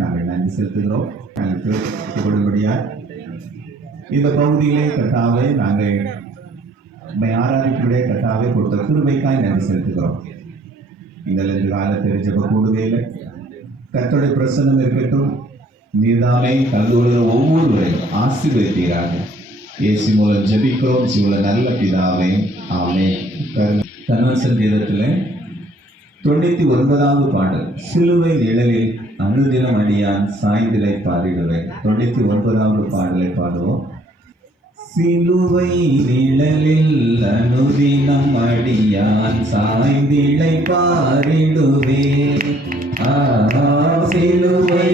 நாங்கள் நன்றி செலுத்துகிறோம். நாங்கள் இந்த பகுதியிலே கட்டாவை நாங்கள் உம்மை ஆராதிக்கூடிய கட்டாவை கொடுத்த கிருபைக்காய் நன்றி செலுத்துகிறோம். நீங்கள் இந்த காலத்தில் ஜப கூடுவேல கத்தோடைய பிரசனம் இருக்கட்டும். நீதாமே கொள்கிற ஒவ்வொருவரையும் ஆசீர்வதித்தீராக. ஏசி மூலம் ஜபிக்கிறோம். சிவுள்ள நல்ல பிதாவே ஆமே கன்வென்ஷன் கீதத்தில் தொண்ணூற்றி ஒன்பதாவது பாடல் சிலுவை நிழலில் அனுதினம் அடியான் சாய்ந்திரை பாடுகளை தொண்ணூத்தி ஒன்பதாவது பாடலை பாடுவோம். சிலுவை நிழலில் அனுதினம் அடியான் சாய்ந்திலை பாரிடுவே ஆ, சிலுவை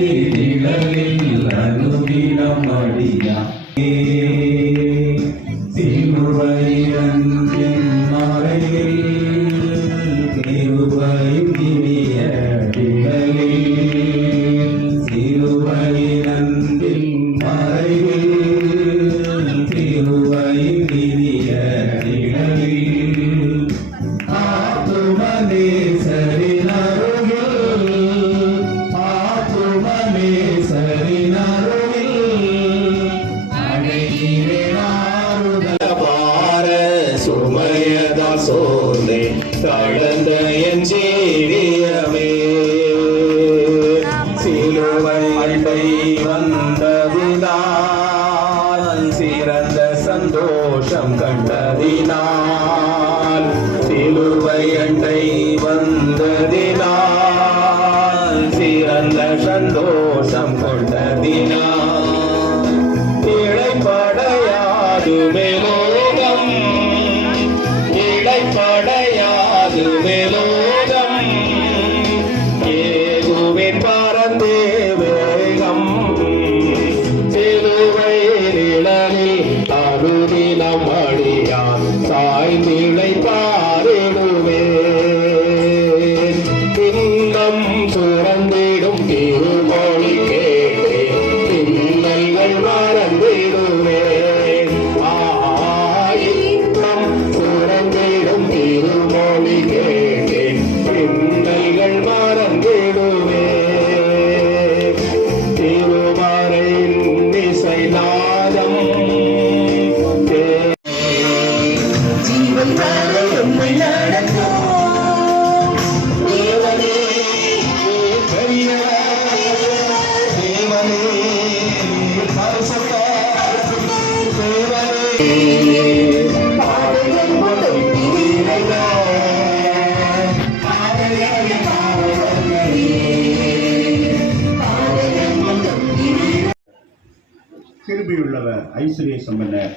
கிருபையுள்ளவர் ஐஸ்வர்ய சம்பன்னர்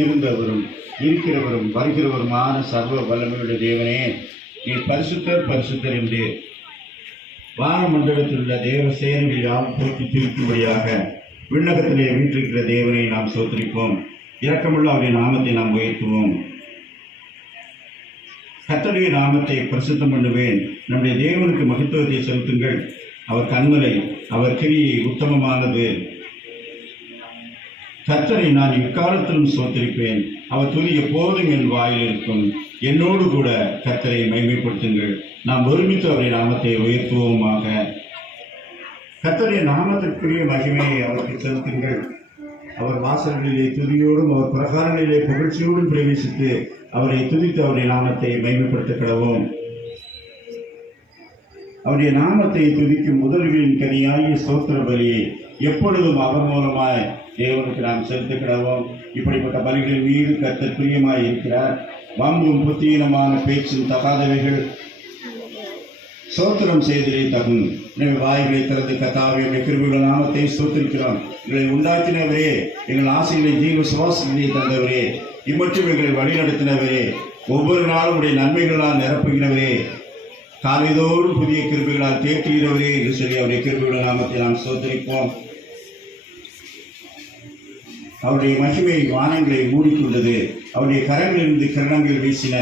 இருந்தவரும் இருக்கிறவரும் வருகிறவருமான சர்வ வல்லமையுள்ள தேவனே நீ பரிசுத்தர் பரிசுத்தர் என்று வானமண்டலத்தில் உள்ள தேவ செயல்கள் யாவும் போக்கி திருக்கும்படியாக விண்ணகத்திலே வீற்றிருக்கிற தேவனை நாம் சோத்தரிப்போம். இரக்கமுள்ள அவருடைய நாமத்தை நாம் உயர்த்துவோம். கர்த்தருடைய நாமத்தை பிரசித்தம் பண்ணுவேன். நம்முடைய தேவனுக்கு மகத்துவத்தை செலுத்துங்கள். அவர் கண்மலை அவர் கிரியை உத்தமமானது. கத்தரை நான் எக்காலத்திலும் சோத்திருப்பேன். அவர் துதி எப்போதும் என் வாயில் இருக்கும். என்னோடு கூட கத்தரை மைமைப்படுத்துங்கள் நாம் ஒருமித்து அவருடைய நாமத்தை உயர்த்துவோமாக. கர்த்தருடைய நாமத்திற்குரிய மகிமையை அவருக்கு செலுத்துங்கள். அவர் வாசல்களிலே துதியோடும் அவர் பிரகாரங்களிலே புகழ்ச்சியோடும் பிரவேசித்து அவரை துதித்து அவருடைய நாமத்தை மைமைப்படுத்த கிடவோம். அவருடைய நாமத்தை துதிக்கும் முதல்களின் கனியாகிய சோத்திர பலியை எப்பொழுதும் அவர் மூலமாய் தேவனுக்கு நாம் செலுத்த இப்படிப்பட்ட பலிகளின் மீது கத்த பிரியமாய் இருக்கிறார். வம்பும் புத்தீனமான பேச்சும் தகாதவைகள் சோத்திரம் செய்தலே தகும். எனவே வாய்களை திறந்து கத்தாவே எங்கள் கிருபியுள்ள நாமத்தை சோத்திருக்கிறோம் எங்களை உண்டாக்கினவரே எங்கள் ஆசைகளை ஜீவ சுவாசங்களை தந்தவரே இம்மற்றும் எங்களை வழிநடத்தினவரே ஒவ்வொரு நாளும் உடைய நன்மைகளால் நிரப்புகிறவரே காலைதோறும் புதிய கிருபைகளால் தேற்றுகிறவரே என்று சொல்லி அவருடைய கிருபையுள்ள நாமத்தை நாம் சோதரிப்போம் அவருடைய மகிமை வானங்களை மூடிக்கொண்டது. அவருடைய கரங்களிலிருந்து கிரணங்கள் வீசின.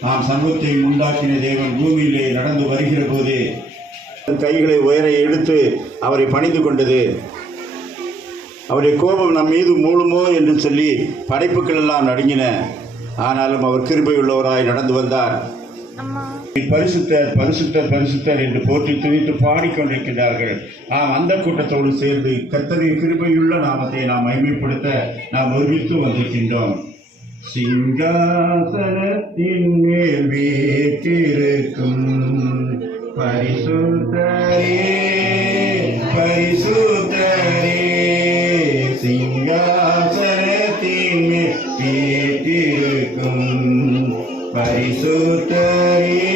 நாம் சர்வத்தை உண்டாக்கின தேவன் பூமியிலே நடந்து வருகிற போது கைகளை உயர எடுத்து அவரை பணிந்து கொண்டது. அவருடைய கோபம் நம் மீது மூழுமோ என்று சொல்லி படைப்புகள் எல்லாம் நடுங்கின. ஆனாலும் அவர் கிருபையுள்ளவராய் நடந்து வந்தார். பரிசுத்தர் பரிசுத்தர் பரிசுத்தர் என்று போற்றி துதித்து பாடிக்கொண்டிருக்கிறார்கள் நாம் அந்த கூட்டத்தோடு சேர்ந்து கத்தரின் கிருபையுள்ள நாமத்தை நாம் மைமைப்படுத்த நாம் ஒருமித்து வந்திருக்கின்றோம். சிங்காசனத்தின் மேல் வீற்றிருக்கும் பரிசுத்தரே பரிசுத்தரே சிங்காசனத்தின் மேல் பரிசுத்தரே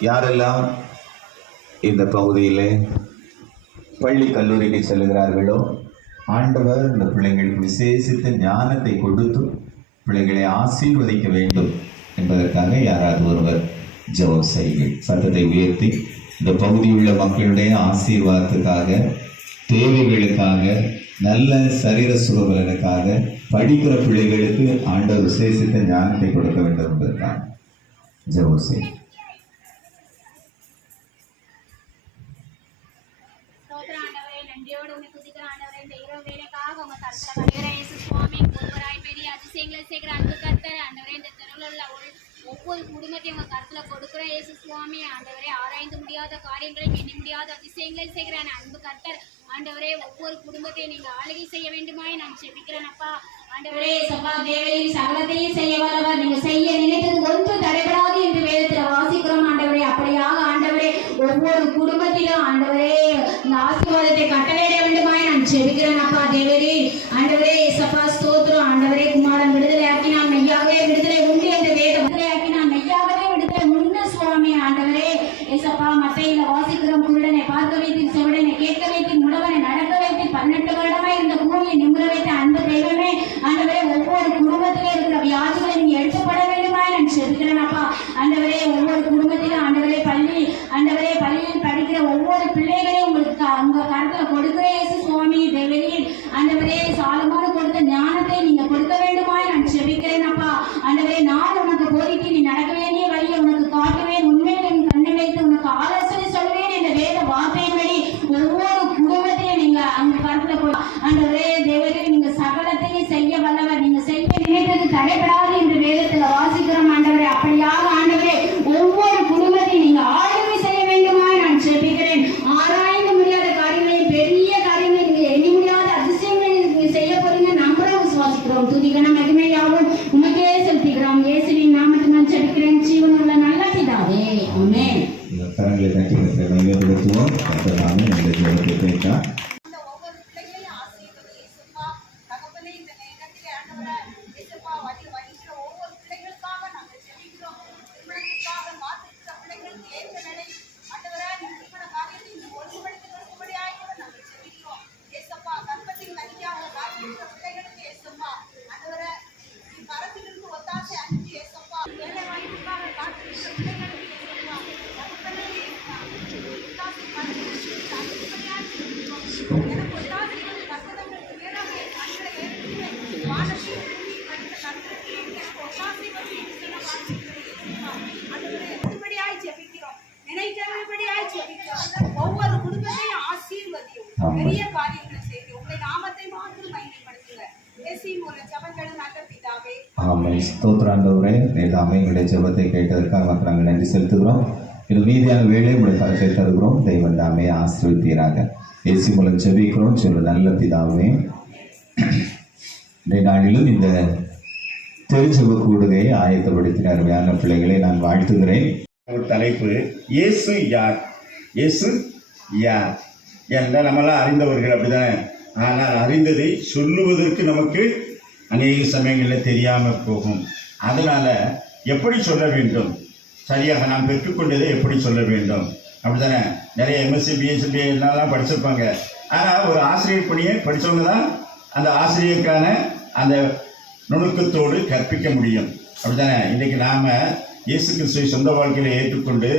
யாரெல்லாம் இந்த பகுதியில் பள்ளி கல்லூரிக்கு செல்கிறார்களோ ஆண்டவர் இந்த பிள்ளைங்களுக்கு விசேஷித்த ஞானத்தை கொடுத்து பிள்ளைகளை ஆசீர்வதிக்க வேண்டும் என்பதற்காக யாராவது ஒருவர் ஜெபம் செய்யுங்கள் சத்தத்தை உயர்த்தி இந்த பகுதியுள்ள மக்களுடைய ஆசீர்வாதத்துக்காக தேவைகளுக்காக நல்ல சரீர சுகபலனுக்காக படிக்கிற பிள்ளைகளுக்கு ஆண்டவர் விசேஷித்த ஞானத்தை கொடுக்க வேண்டும் என்பதற்காக ஜெபம் செய்யுங்கள் எங்களை சேர்க்குற அன்பு கர்த்தர் ஆண்டவரே இந்த தெருவில் உள்ள ஒவ்வொரு குடும்பத்தையும் எங்கள் கருத்துல கொடுக்குறேன் இயேசு சுவாமி. ஆண்டவரே ஆராய்ந்து முடியாத காரியங்களை எண்ண முடியாத அதிசயங்களை செய்கிற அன்பு கர்த்தர் ஆண்டவரே ஒவ்வொரு குடும்பத்தையும் நீங்க ஆளுகை செய்ய வேண்டுமாய் நான் செபிக்கிறேன் அப்பா. ஆண்டவரே சபா தேவையும் சகலத்தையும் செய்ய வல்லவர். நீங்க செய்ய நினைத்தது ஒன்று தடைபடாது என்று வேதத்துல ஆண்டவரே. அப்படியாக ஆண்டவரே ஒவ்வொரு குடும்பத்திலும் ஆண்டவரே இந்த ஆசீர்வாதத்தை கட்டளையிட வேண்டுமாய் நான் ஜெபிக்கிறேன் அப்பா தேவரே. ஆண்டவரே சபா ஸ்தோத்திரம். ஆண்டவரே குமாரன் விடுதலை ஆக்கினாங்க What? ஆமை ஸ்தோத்ராண்டவரே எல்லாமே அம்மையுடைய ஜபத்தை கேட்டதற்காக நாங்கள் நன்றி செலுத்துகிறோம் இது மீதியான வேலை உங்களுடைய கருத்தை தருகிறோம் தெய்வம் தாமே ஆசிர்வதித்தீராக ஏசி மூலம் செபிக்கிறோம் சில நல்ல பிதாவே இன்றைய நாளிலும் இந்த திருச்சப கூடுகையை ஆயத்தப்படுத்தின அருமையான பிள்ளைகளை நான் வாழ்த்துகிறேன் ஒரு தலைப்பு இயேசு யார் இயேசு யார் ஏன்னா நம்மளாம் அறிந்தவர்கள் அப்படிதான் ஆனால் அறிந்ததை சொல்லுவதற்கு நமக்கு அநேக சமயங்களில் தெரியாமல் போகும். அதனால் எப்படி சொல்ல வேண்டும்? சரியாக நாம் பெற்றுக்கொண்டதை எப்படி சொல்ல வேண்டும்? அப்படிதானே நிறைய எம்எஸ்சி பிஎஸ்சி எல்லாம் படிச்சிருப்பாங்க. ஆனால் ஒரு ஆசிரியர் பணியை படித்தவங்க தான் அந்த ஆசிரியருக்கான அந்த நுணுக்கத்தோடு கற்பிக்க முடியும். அப்படித்தானே? இன்றைக்கு நாம் இயேசு கிறிஸ்துவை சொந்த வாழ்க்கையில் ஏற்றுக்கொண்டு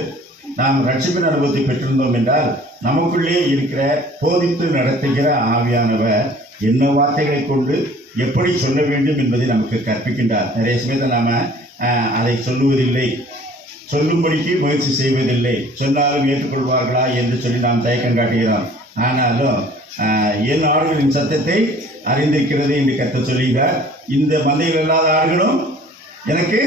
நாம் ரட்சிப்பின் அனுபவத்தை பெற்றிருந்தோம் என்றால் நமக்குள்ளே இருக்கிற போதித்து நடத்துகிற ஆவியானவர் என்ன வார்த்தைகளை கொண்டு எப்படி சொல்ல வேண்டும் என்பதை நமக்கு கற்பிக்கின்றார். நிறைய சமயத்தில் நாம் அதை சொல்லுவதில்லை. சொல்லும்படிக்கு முயற்சி செய்வதில்லை. சொன்னாலும் ஏற்றுக்கொள்வார்களா என்று சொல்லி நாம் தயக்கம் காட்டுகிறோம். ஆனாலும் ஆஹ், என் ஆடுகளின் சத்தத்தை அறிந்திருக்கிறது என்று கத்த சொல்லுகிறார். இந்த மந்தையில் இல்லாத ஆடுகளும் எனக்கு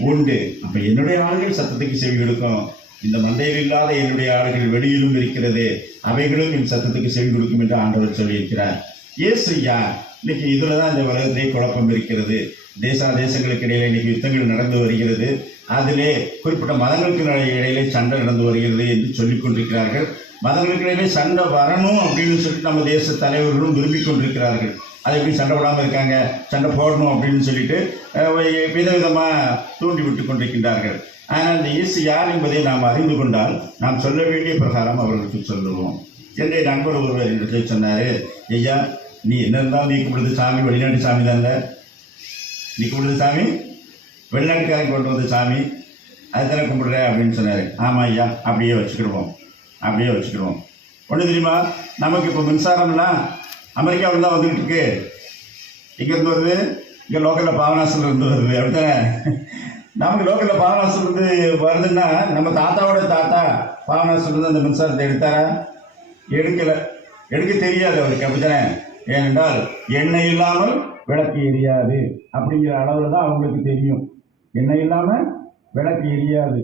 உண்டு. அப்ப என்னுடைய ஆடுகள் சத்தத்துக்கு செவி கொடுக்கும். இந்த மந்தையில் இல்லாத என்னுடைய ஆடுகள் வெளியிலும் இருக்கிறது. அவைகளும் என் சத்தத்துக்கு செவி கொடுக்கும் என்று ஆண்டவர் சொல்லியிருக்கிறார். இயேசு யார்? இன்னைக்கு இதுல தான் இந்த உலகத்திலே குழப்பம் இருக்கிறது. தேசா தேசங்களுக்கு இடையில இன்னைக்கு யுத்தங்கள் நடந்து வருகிறது. அதிலே குறிப்பிட்ட மதங்களுக்கு இடையிலே சண்டை நடந்து வருகிறது என்று சொல்லிக் கொண்டிருக்கிறார்கள். மதங்களுக்கு இடையிலே சண்டை வரணும் அப்படின்னு சொல்லிட்டு நம்ம தேச தலைவர்களும் விரும்பிக் கொண்டிருக்கிறார்கள். அதை எப்படி சண்டை விடாமல் இருக்காங்க? சண்டை போடணும் அப்படின்னு சொல்லிட்டு விதவிதமாக தூண்டி விட்டு கொண்டிருக்கின்றார்கள். ஆனால் இந்த இயேசு யார் என்பதை நாம் அறிந்து கொண்டால் நாம் சொல்ல வேண்டிய பிரகாரம் அவர்களுக்கு சொல்லுவோம். என்னுடைய நண்பர் ஒருவர் என்று சொன்னார் ஐயா நீ என்ன இருந்தாலும் நீ கும்பிடுறது சாமி வெளிநாட்டு சாமி தானே நீ கும்பிடுறது சாமி? வெளிநாட்டுக்காரங்க கொண்டு வந்த சாமி. அதுதானே கும்பிடுற அப்படின்னு சொன்னார். ஆமாம் ஐயா அப்படியே வச்சுக்கிடுவோம். அப்படியே வச்சுக்கிடுவோம். ஒன்று தெரியுமா? நமக்கு இப்போ மின்சாரம்லாம் அமெரிக்காவில் தான் வந்துக்கிட்டு இருக்கு. இங்கேருந்து வருது? இங்கே லோக்கலில் பாவனாசில் இருந்து வருது. அப்படித்தானே? நமக்கு லோக்கலில் பாவனாசில் இருந்து வருதுன்னா நம்ம தாத்தாவோட தாத்தா பாவனாசில் இருந்து அந்த மின்சாரத்தை எடுத்தாரா? எடுக்கலை. எடுக்க தெரியாது அவருக்கு. அப்படித்தானே? ஏனென்றால் எண்ணெய் இல்லாமல் விளக்கு எரியாது அப்படிங்கிற அளவில் தான் அவங்களுக்கு தெரியும். எண்ணெய் இல்லாமல் விளக்கு எரியாது.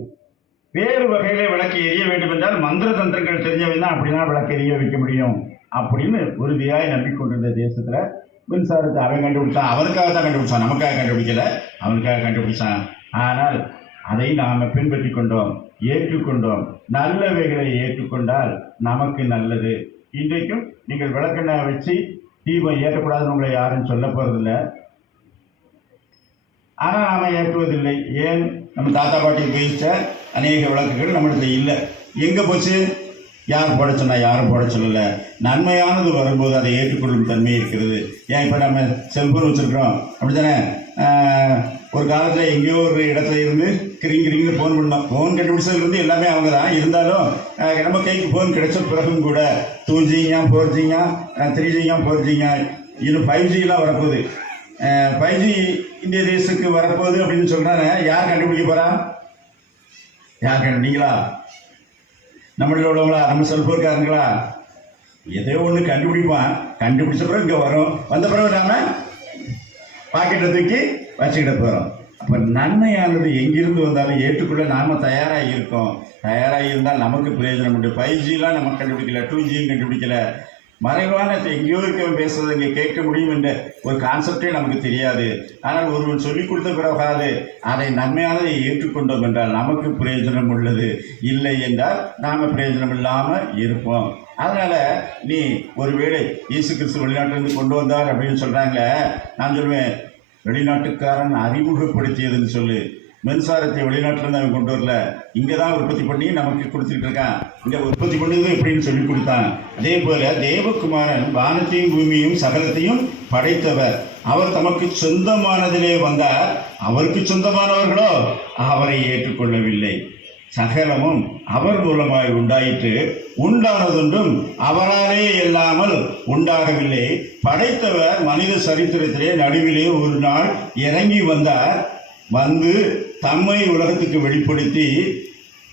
வேறு வகையில விளக்கு எரிய வேண்டும் என்றால் மந்திர தந்திரங்கள் தெரிஞ்சவன் தான் அப்படிலாம் விளக்கு எரிய வைக்க முடியும் அப்படின்னு உறுதியாய் நம்பிக்கொண்டிருந்த தேசத்துல மின்சாரத்தை அவன் கண்டுபிடிச்சான். அவனுக்காக தான் கண்டுபிடிச்சான். நமக்காக கண்டுபிடிக்கல. அவனுக்காக கண்டுபிடிச்சான். ஆனால் அதை நாம பின்பற்றி கொண்டோம் ஏற்றுக்கொண்டோம் நல்லவைகளை ஏற்றுக்கொண்டால் நமக்கு நல்லது. இன்றைக்கும் நீங்கள் விளக்கெண்ண வச்சு தீபம் ஏற்றக்கூடாதுன்னு உங்களை யாரும் சொல்ல போறதில்ல. ஆனால் நாம ஏற்றுவதில்லை. ஏன்? நம்ம தாத்தா பாட்டி உபயோகித்த அநேக விளக்குகள் நம்மளுக்கு இல்லை. எங்கே போச்சு? யார் போட யாரும் போட சொல்லலை. நன்மையானது வரும்போது அதை ஏற்றுக்கொள்ளும் தன்மை இருக்கிறது. ஏன் இப்போ நம்ம செல்போன் வச்சுருக்கிறோம்? அப்படி தானே ஒரு காலத்தில் எங்கேயோ ஒரு இடத்துல இருந்து கிரிங் கிரிங்னு ஃபோன் பண்ணோம். ஃபோன் கண்டுபிடிச்சதுலேருந்து எல்லாமே அவங்க தான் இருந்தாலும் நம்ம கைக்கு ஃபோன் கிடைச்ச பிறகும் கூட டூ ஜிங்க ஃபோர் ஜிங்க த்ரீ ஜிங்க ஃபோர் ஜிங்க இன்னும் ஃபைவ் ஜிலாம் வரப்போகுது. ஃபைவ் ஜி இந்திய தேசத்துக்கு வரப்போகுது அப்படின்னு சொல்கிறாங்க யார் கண்டுபிடிக்க போகிறா யார் கண்டு நீங்களா? நம்மளில் உள்ளவங்களா? நம்ம செல்போன்காரங்களா ஏதோ ஒன்று கண்டுபிடிப்பான். கண்டுபிடிச்ச பிறகு இங்கே வரும். வந்த பிறகு நாங்கள் பாக்கெட்டை தூக்கி வச்சுக்கிட போகிறோம் அப்போ நன்மையானது எங்கிருந்து வந்தாலும் ஏற்றுக்கொள்ள நாம தயாராக இருக்கோம். தயாராக இருந்தால் நமக்கு பிரயோஜனம் உண்டு. ஃபைவ் ஜிலாம் நம்ம கண்டுபிடிக்கல டூ ஜியும் கண்டுபிடிக்கல. மறைவான எங்கேயோ இருக்கவன் பேசுறது இங்கே கேட்க முடியும் என்ற ஒரு கான்செப்டே நமக்கு தெரியாது. ஆனால் ஒருவன் சொல்லிக் கொடுத்த பிறகாது அதை நன்மையானதை ஏற்றுக்கொண்டோம் என்றால் நமக்கு பிரயோஜனம் உள்ளது. இல்லை என்றால் நாம் பிரயோஜனம் இல்லாமல் இருப்போம். அதனால் நீ ஒருவேளை இயேசு கிறிஸ்து வெளிநாட்டிலிருந்து கொண்டு வந்தார் அப்படின்னு சொல்கிறாங்க நான் சொல்லுவேன் வெளிநாட்டுக்காரன் அறிமுகப்படுத்தியதுன்னு சொல்லு. மின்சாரத்தை வெளிநாட்டிலிருந்து அவன் கொண்டு வரல. இங்கே தான் உற்பத்தி பண்ணி நமக்கு கொடுத்துட்டு இருக்கான். இங்கே உற்பத்தி பண்ணது எப்படின்னு சொல்லி கொடுத்தான். அதே போல தேவகுமாரன் வானத்தையும் பூமியும் சகலத்தையும் படைத்தவர். அவர் தமக்கு சொந்தமானதிலே வந்தார். அவருக்கு சொந்தமானவர்களோ அவரை ஏற்றுக்கொள்ளவில்லை. சகலமும் அவர் மூலமாய் உண்டாயிற்று. உண்டானதொன்றும் அவராலே இல்லாமல் உண்டாகவில்லை. படைத்தவர் மனித சரித்திரத்திலே நடுவிலே ஒரு நாள் இறங்கி வந்தார். வந்து தம்மை உலகத்துக்கு வெளிப்படுத்தி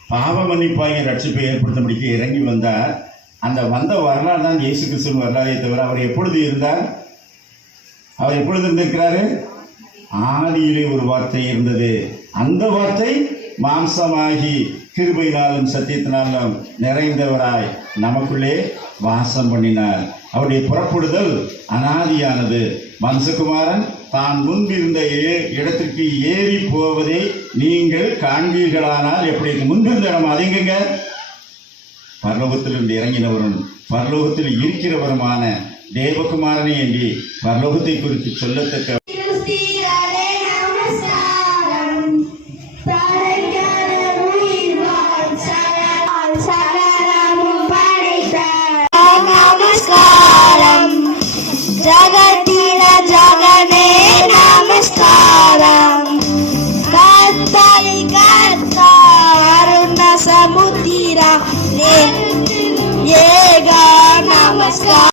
பாவ மன்னிப்பாகிய ரட்சிப்பை ஏற்படுத்தும்படிக்கு இறங்கி வந்தார். அந்த வந்த வரலாறு தான் இயேசு கிறிஸ்துவின் வரலாறே தவிர அவர் எப்பொழுது இருந்தார்? அவர் எப்பொழுது இருந்திருக்கிறாரு? ஆதியிலே ஒரு வார்த்தை இருந்தது. அந்த வார்த்தை மாம்சமாகி கிருபையினாலும் சத்தியத்தினாலும் நிறைந்தவராய் நமக்குள்ளே வாசம் பண்ணினார். அவருடைய புறப்படுதல் அனாதியானது. மனுஷகுமாரன் தான் முன்பிருந்த ஏ- இடத்திற்கு ஏறி போவதை நீங்கள் காண்பீர்களானால் எப்படி? முன்பிருந்த இடம் அதுங்க பரலோகத்திலிருந்து இறங்கினவரும் பரலோகத்தில் இருக்கிறவருமான தேவகுமாரனே என்று பரலோகத்தை குறித்து சொல்லத்தக்க